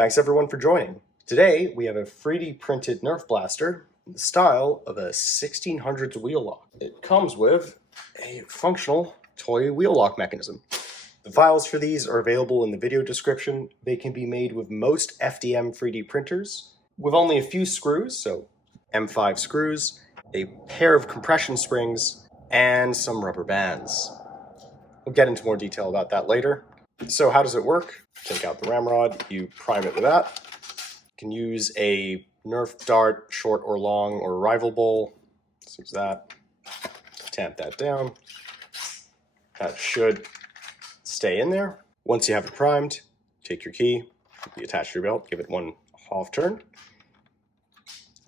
Thanks everyone for joining. Today we have a 3D printed Nerf blaster in the style of a 1600s Wheellock. It comes with a functional toy wheel lock mechanism. The files for these are available in the video description. They can be made with most FDM 3D printers with only a few screws, so M5 screws, a pair of compression springs, and some rubber bands. We'll get into more detail about that later. So how does it work? Take out the ramrod, you prime it with that. You can use a Nerf dart, short or long, or rival bowl. Let's use that. Tamp that down. That should stay in there. Once you have it primed, take your key, you attach your belt, give it one half turn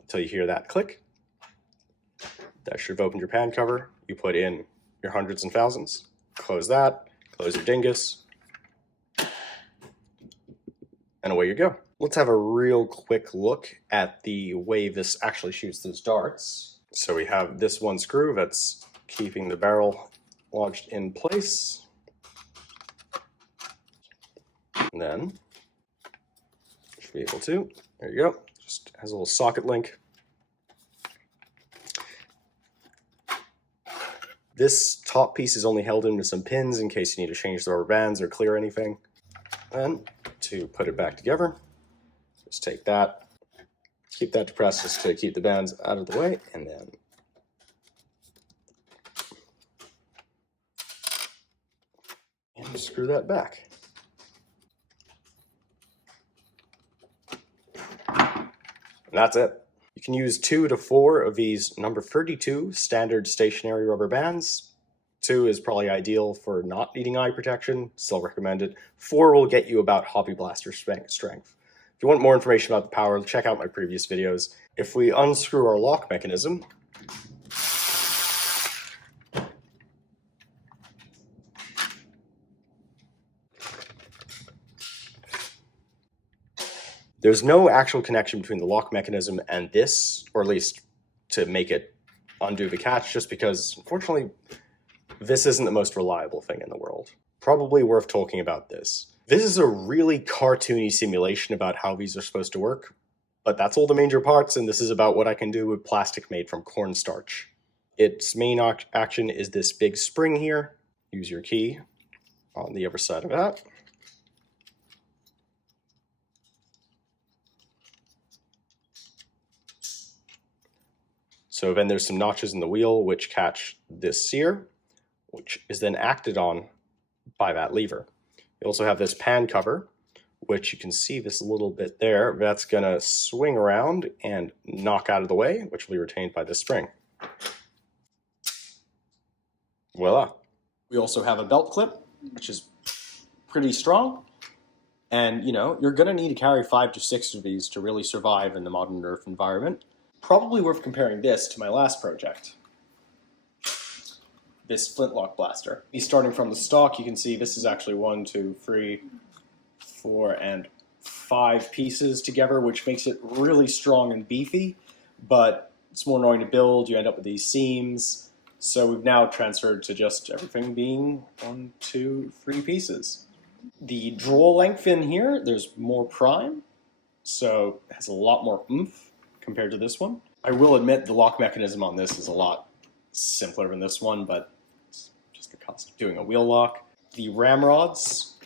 until you hear that click. That should have opened your pan cover. You put in your hundreds and thousands. Close that, close your dingus, and away you go. Let's have a real quick look at the way this actually shoots those darts. So we have this one screw that's keeping the barrel launched in place. And then, you should be able to, there you go, just has a little socket link. This top piece is only held in with some pins in case you need to change the rubber bands or clear anything. And to put it back together, just take that, keep that depressed just to keep the bands out of the way, and then screw that back. And that's it. You can use 2 to 4 of these number 32 standard stationary rubber bands. 2 is probably ideal for not needing eye protection, still recommended. 4 will get you about Hobby Blaster strength. If you want more information about the power, check out my previous videos. If we unscrew our lock mechanism, there's no actual connection between the lock mechanism and this, or at least to make it undo the catch, just because, unfortunately, this isn't the most reliable thing in the world. Probably worth talking about this. This is a really cartoony simulation about how these are supposed to work, but that's all the major parts, and this is about what I can do with plastic made from cornstarch. Its main action is this big spring here. Use your key on the other side of that. So then there's some notches in the wheel which catch this sear, which is then acted on by that lever. You also have this pan cover, which you can see this little bit there. That's going to swing around and knock out of the way, which will be retained by this spring. Voila. We also have a belt clip, which is pretty strong. And, you know, you're going to need to carry 5 to 6 of these to really survive in the modern Nerf environment. Probably worth comparing this to my last project, this flintlock blaster. Starting from the stock, you can see this is actually 1, 2, 3, 4, and 5 pieces together, which makes it really strong and beefy, but it's more annoying to build. You end up with these seams. So we've now transferred to just everything being 1, 2, 3 pieces. The draw length in here, there's more prime, so it has a lot more oomph compared to this one. I will admit the lock mechanism on this is a lot simpler than this one, but it's just the cost of doing a wheel lock. The ramrods,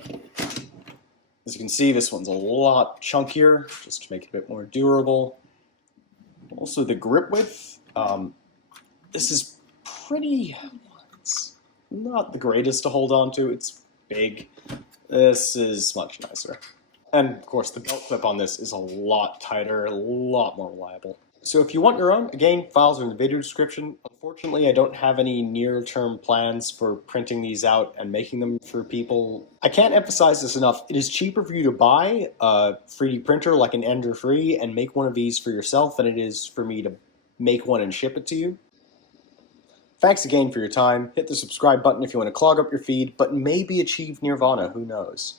as you can see, this one's a lot chunkier, just to make it a bit more durable. Also the grip width, this is pretty, it's not the greatest to hold on to, it's big. This is much nicer. And of course the belt clip on this is a lot tighter, a lot more reliable. So if you want your own, again, files are in the video description. Unfortunately, I don't have any near-term plans for printing these out and making them for people. I can't emphasize this enough. It is cheaper for you to buy a 3D printer like an Ender 3 and make one of these for yourself than it is for me to make one and ship it to you. Thanks again for your time. Hit the subscribe button if you want to clog up your feed, but maybe achieve nirvana, who knows.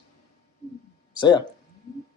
See ya.